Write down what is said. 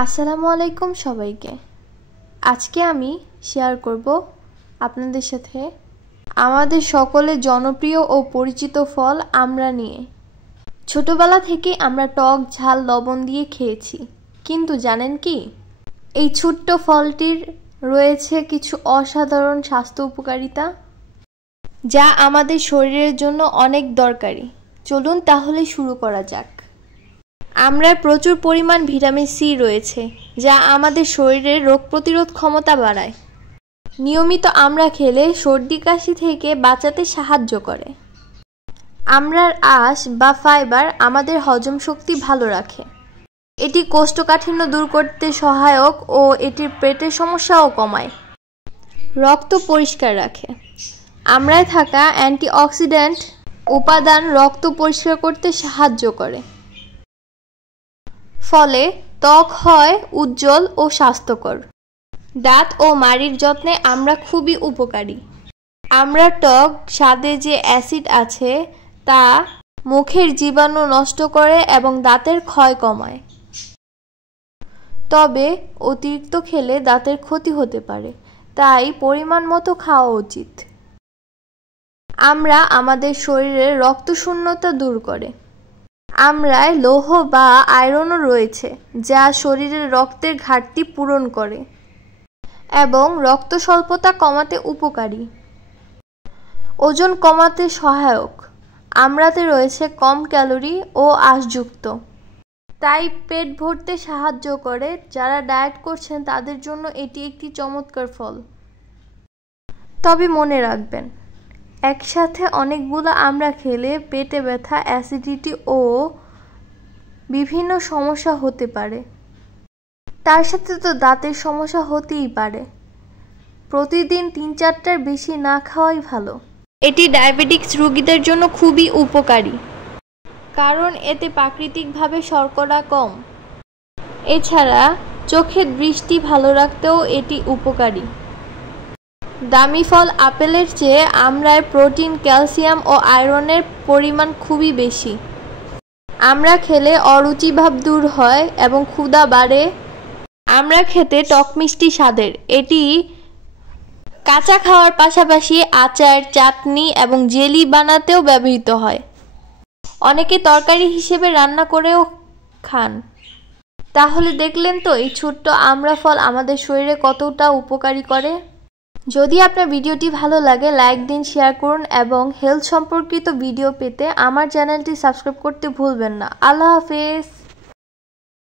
আসসালামু আলাইকুম সবাইকে। আজকে আমি শেয়ার করব আপনাদের সাথে আমাদের সকলের জনপ্রিয় ও পরিচিত ফল আমড়া নিয়ে। ছোটবেলা থেকে আমরা টক ঝাল লবণ দিয়ে খেয়েছি, কিন্তু জানেন কি, এই ছোট্ট ফলটির রয়েছে কিছু অসাধারণ স্বাস্থ্য উপকারিতা যা আমাদের শরীরের জন্য অনেক দরকারি। চলুন তাহলে শুরু করা যাক। আমড়ায় প্রচুর পরিমাণ ভিটামিন সি রয়েছে, যা আমাদের শরীরের রোগ প্রতিরোধ ক্ষমতা বাড়ায়। নিয়মিত আমড়া খেলে সর্দি কাশি থেকে বাঁচাতে সাহায্য করে। আমড়ার আঁশ বা ফাইবার আমাদের হজম শক্তি ভালো রাখে। এটি কোষ্ঠকাঠিন্য দূর করতে সহায়ক ও এটির পেটের সমস্যাও কমায়। রক্ত পরিষ্কার রাখে। আমড়ায় থাকা অ্যান্টিঅক্সিডেন্ট উপাদান রক্ত পরিষ্কার করতে সাহায্য করে। ফলে ত্বক হয় উজ্জ্বল ও স্বাস্থ্যকর। দাঁত ও মাড়ির যত্নে আমড়া খুবই উপকারী। আমড়ার টক স্বাদে যে অ্যাসিড আছে তা মুখের জীবাণু নষ্ট করে এবং দাঁতের ক্ষয় কমায়। তবে অতিরিক্ত খেলে দাঁতের ক্ষতি হতে পারে, তাই পরিমাণ মতো খাওয়া উচিত। আমড়া আমাদের শরীরের রক্তশূন্যতা দূর করে। আমড়ায় লৌহ বা আয়রনও রয়েছে, যা শরীরের রক্তের ঘাটতি পূরণ করে এবং রক্ত স্বল্পতা কমাতে উপকারী। ওজন কমাতে সহায়ক। আমড়াতে রয়েছে কম ক্যালোরি ও আঁশযুক্ত, তাই পেট ভরতে সাহায্য করে। যারা ডায়েট করছেন তাদের জন্য এটি একটি চমৎকার ফল। তবে মনে রাখবেন, একসাথে অনেকগুলো আমড়া খেলে পেটে ব্যথা, অ্যাসিডিটি ও বিভিন্ন সমস্যা হতে পারে। তার সাথে তো দাঁতের সমস্যা হতেই পারে। প্রতিদিন 3-4টার বেশি না খাওয়াই ভালো। এটি ডায়াবেটিক্স রোগীদের জন্য খুবই উপকারী, কারণ এতে প্রাকৃতিকভাবে শর্করা কম। এছাড়া চোখের দৃষ্টি ভালো রাখতেও এটি উপকারী। দামি ফল আপেলের চেয়ে আমড়ায় প্রোটিন, ক্যালসিয়াম ও আয়রনের পরিমাণ খুবই বেশি। আমড়া খেলে অরুচিভাব দূর হয় এবং ক্ষুধা বাড়ে। আমড়া খেতে টক মিষ্টি স্বাদের। এটি কাঁচা খাওয়ার পাশাপাশি আচার, চাটনি এবং জেলি বানাতেও ব্যবহৃত হয়। অনেকে তরকারি হিসেবে রান্না করেও খান। তাহলে দেখলেন তো এই ছোট্ট আমড়া ফল আমাদের শরীরে কতটা উপকারী করে। যদি আপনার ভিডিওটি ভালো লাগে, লাইক দিন, শেয়ার করুন এবং হেলথ সম্পর্কিত ভিডিও পেতে আমার চ্যানেলটি সাবস্ক্রাইব করতে ভুলবেন না। আল্লাহ হাফেজ।